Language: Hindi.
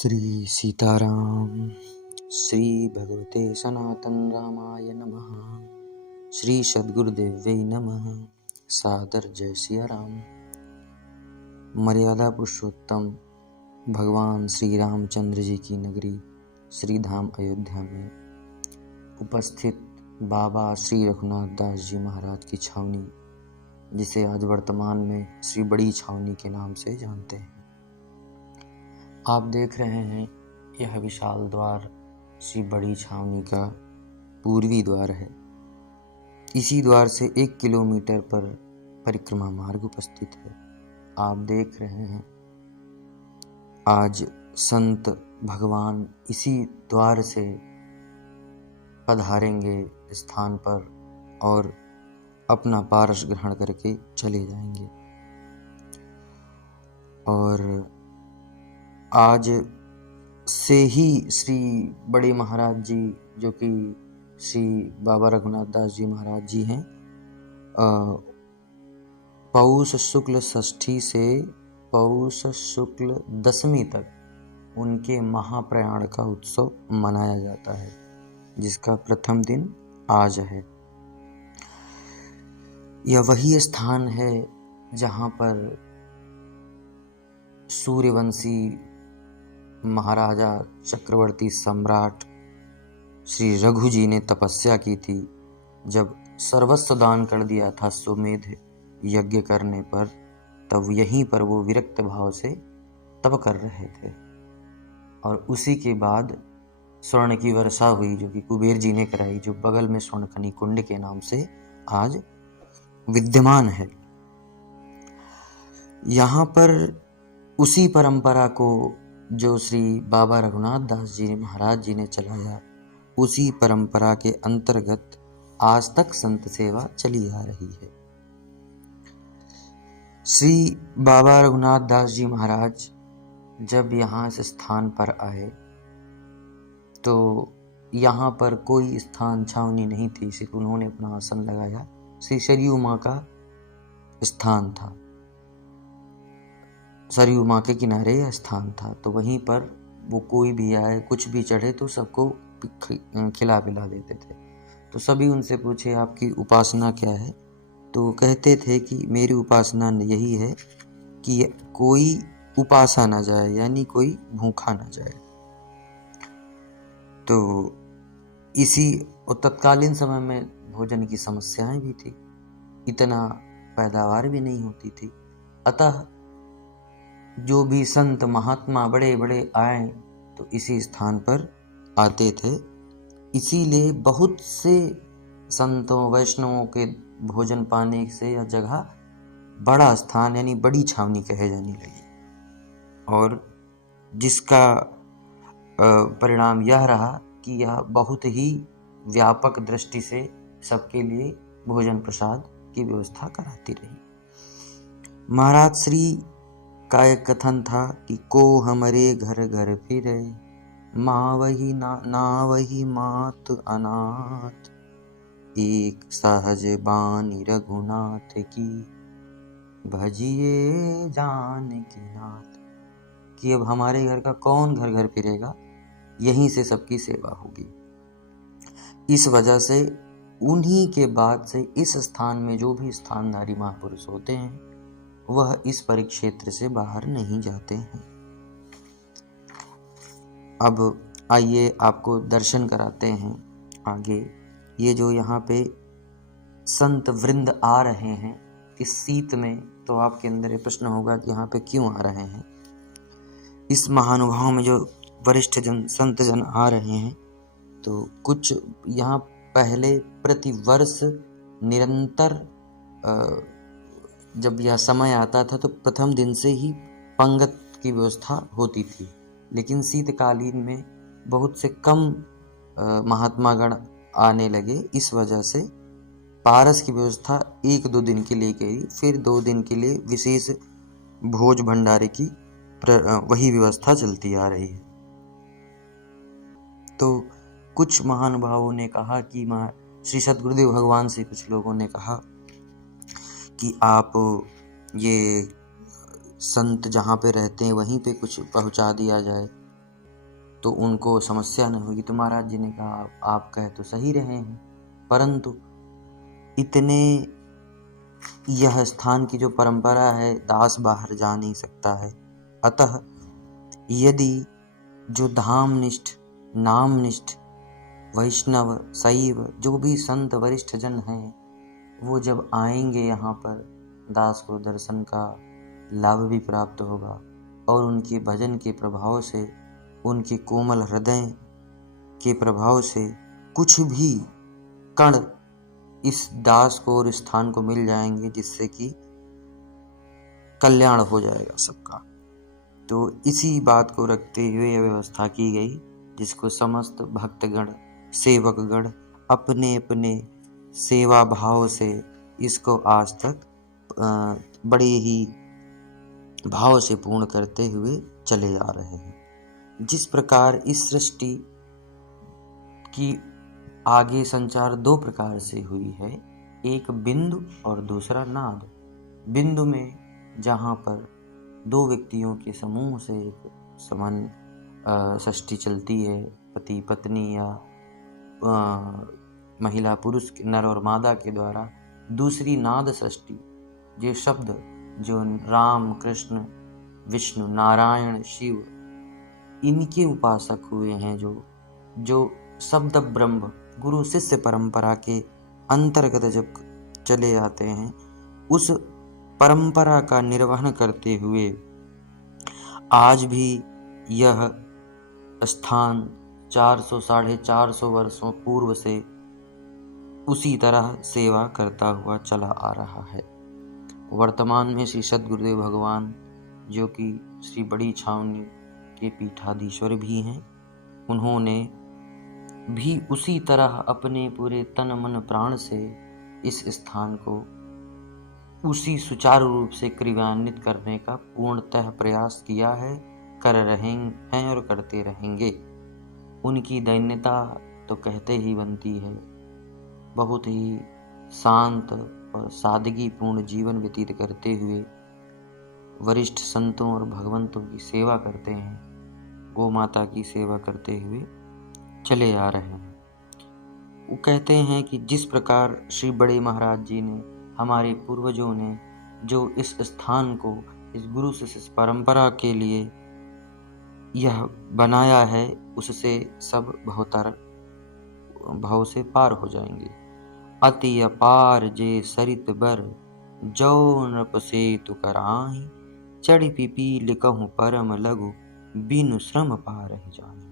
श्री सीताराम। श्री भगवते सनातन रामाय नमः। श्री सद्गुरुदेव्यै नमः। सादर जय सिया राम। मर्यादा पुरुषोत्तम भगवान श्री रामचंद्र जी की नगरी श्री धाम अयोध्या में उपस्थित बाबा श्री रघुनाथ दास जी महाराज की छावनी, जिसे आज वर्तमान में श्री बड़ी छावनी के नाम से जानते हैं। आप देख रहे हैं यह विशाल द्वार श्री बड़ी छावनी का पूर्वी द्वार है। इसी द्वार से 1 किलोमीटर पर परिक्रमा मार्ग उपस्थित है। आप देख रहे हैं आज संत भगवान इसी द्वार से पधारेंगे स्थान पर और अपना पारस ग्रहण करके चले जाएंगे। और आज से ही श्री बड़े महाराज जी, जो कि श्री बाबा रघुनाथ दास जी महाराज जी हैं, पौष शुक्ल षष्ठी से पौष शुक्ल दशमी तक उनके महाप्रयाण का उत्सव मनाया जाता है, जिसका प्रथम दिन आज है। यह वही स्थान है जहाँ पर सूर्यवंशी महाराजा चक्रवर्ती सम्राट श्री रघु जी ने तपस्या की थी। जब सर्वस्व दान कर दिया था सुमेध यज्ञ करने पर, तब यहीं पर वो विरक्त भाव से तप कर रहे थे। और उसी के बाद स्वर्ण की वर्षा हुई, जो कि कुबेर जी ने कराई, जो बगल में स्वर्णखनी कुंड के नाम से आज विद्यमान है। यहाँ पर उसी परंपरा को जो श्री बाबा रघुनाथ दास जी महाराज जी ने चलाया, उसी परंपरा के अंतर्गत आज तक संत सेवा चली आ रही है। श्री बाबा रघुनाथ दास जी महाराज जब यहाँ इस स्थान पर आए तो यहाँ पर कोई स्थान छावनी नहीं थी, सिर्फ उन्होंने अपना आसन लगाया। श्री सरयू माँ का स्थान था, सरयू माँ के किनारे यह स्थान था। तो वहीं पर वो कोई भी आए, कुछ भी चढ़े तो सबको खिला पिला देते थे। तो सभी उनसे पूछे आपकी उपासना क्या है, तो कहते थे कि मेरी उपासना यही है कि कोई उपासा ना जाए, यानी कोई भूखा ना जाए। तो इसी तत्कालीन समय में भोजन की समस्याएं भी थी, इतना पैदावार भी नहीं होती थी। अतः जो भी संत महात्मा बड़े बड़े आए तो इसी स्थान पर आते थे। इसीलिए बहुत से संतों वैष्णवों के भोजन पाने से यह जगह बड़ा स्थान यानी बड़ी छावनी कहे जाने लगी। और जिसका परिणाम यह रहा कि यह बहुत ही व्यापक दृष्टि से सबके लिए भोजन प्रसाद की व्यवस्था कराती रही। महाराज श्री का एक कथन था कि को हमारे घर घर फिरे, माँ वही ना वही मात अनाथ, एक सहज बानी रघुनाथ की, भजिए जानकी नाथ। कि अब हमारे घर का कौन घर घर फिरेगा, यहीं से सबकी सेवा होगी। इस वजह से उन्हीं के बाद से इस स्थान में जो भी स्थानधारी महापुरुष होते हैं वह इस परिक्षेत्र से बाहर नहीं जाते हैं। अब आइए आपको दर्शन कराते हैं आगे। ये जो यहाँ पे संत वृंद आ रहे हैं इस शीत में, तो आपके अंदर ये प्रश्न होगा कि यहाँ पे क्यों आ रहे हैं। इस महानुभाव में जो वरिष्ठ जन संत जन आ रहे हैं, तो कुछ यहाँ पहले प्रतिवर्ष निरंतर जब यह समय आता था तो प्रथम दिन से ही पंगत की व्यवस्था होती थी। लेकिन शीतकालीन में बहुत से कम महात्मागण आने लगे। इस वजह से पारस की व्यवस्था 1-2 दिन के लिए की, फिर 2 दिन के लिए विशेष भोज भंडारे की वही व्यवस्था चलती आ रही है। तो कुछ महानुभावों ने कहा कि श्री सद्गुरुदेव भगवान से कुछ लोगों ने कहा कि आप ये संत जहाँ पे रहते हैं वहीं पे कुछ पहुँचा दिया जाए। तो उनको समस्या न होगी। तो महाराज जी ने कहा आप कह तो सही रहे हैं, परंतु इतने यह स्थान की जो परंपरा है, दास बाहर जा नहीं सकता है। अतः यदि जो धामनिष्ठ, नामनिष्ठ, वैष्णव, शैव जो भी संत वरिष्ठ जन हैं, वो जब आएंगे यहाँ पर, दास को दर्शन का लाभ भी प्राप्त होगा और उनके भजन के प्रभाव से, उनके कोमल हृदय के प्रभाव से कुछ भी कण इस दास को और स्थान को मिल जाएंगे, जिससे कि कल्याण हो जाएगा सबका। तो इसी बात को रखते हुए यह व्यवस्था की गई, जिसको समस्त भक्तगण, सेवकगण अपने अपने सेवा भाव से इसको आज तक बड़े ही भाव से पूर्ण करते हुए चले आ रहे हैं। जिस प्रकार इस सृष्टि की आगे संचार दो प्रकार से हुई है, एक बिंदु और दूसरा नाद। बिंदु में जहाँ पर दो व्यक्तियों के समूह से एक समान सृष्टि चलती है, पति पत्नी या महिला पुरुष, नर और मादा के द्वारा। दूसरी नाद सृष्टि, ये शब्द जो राम, कृष्ण, विष्णु, नारायण, शिव, इनके उपासक हुए हैं, जो शब्द ब्रह्म गुरु शिष्य परंपरा के अंतर्गत जब चले आते हैं, उस परंपरा का निर्वहन करते हुए आज भी यह स्थान 400 साढ़े 400 वर्षों पूर्व से उसी तरह सेवा करता हुआ चला आ रहा है। वर्तमान में श्री सद्गुरुदेव भगवान, जो कि श्री बड़ी छावनी के पीठाधीश्वर भी हैं, उन्होंने भी उसी तरह अपने पूरे तन मन प्राण से इस स्थान को उसी सुचारू रूप से क्रियान्वित करने का पूर्णतः प्रयास किया है, कर रहे हैं और करते रहेंगे। उनकी दैन्यता तो कहते ही बनती है। बहुत ही शांत और सादगी पूर्ण जीवन व्यतीत करते हुए वरिष्ठ संतों और भगवंतों की सेवा करते हैं, गौ माता की सेवा करते हुए चले आ रहे हैं। वो कहते हैं कि जिस प्रकार श्री बड़े महाराज जी ने, हमारे पूर्वजों ने जो इस स्थान को इस गुरु शिष्य परंपरा के लिए यह बनाया है, उससे सब भवतर भाव से पार हो जाएंगे। अति अपार जे सरित बर, जो नृप सेतु कराहि, चढ़ पिपील कहूँ परम लघु, बिनु श्रम पार जाहि।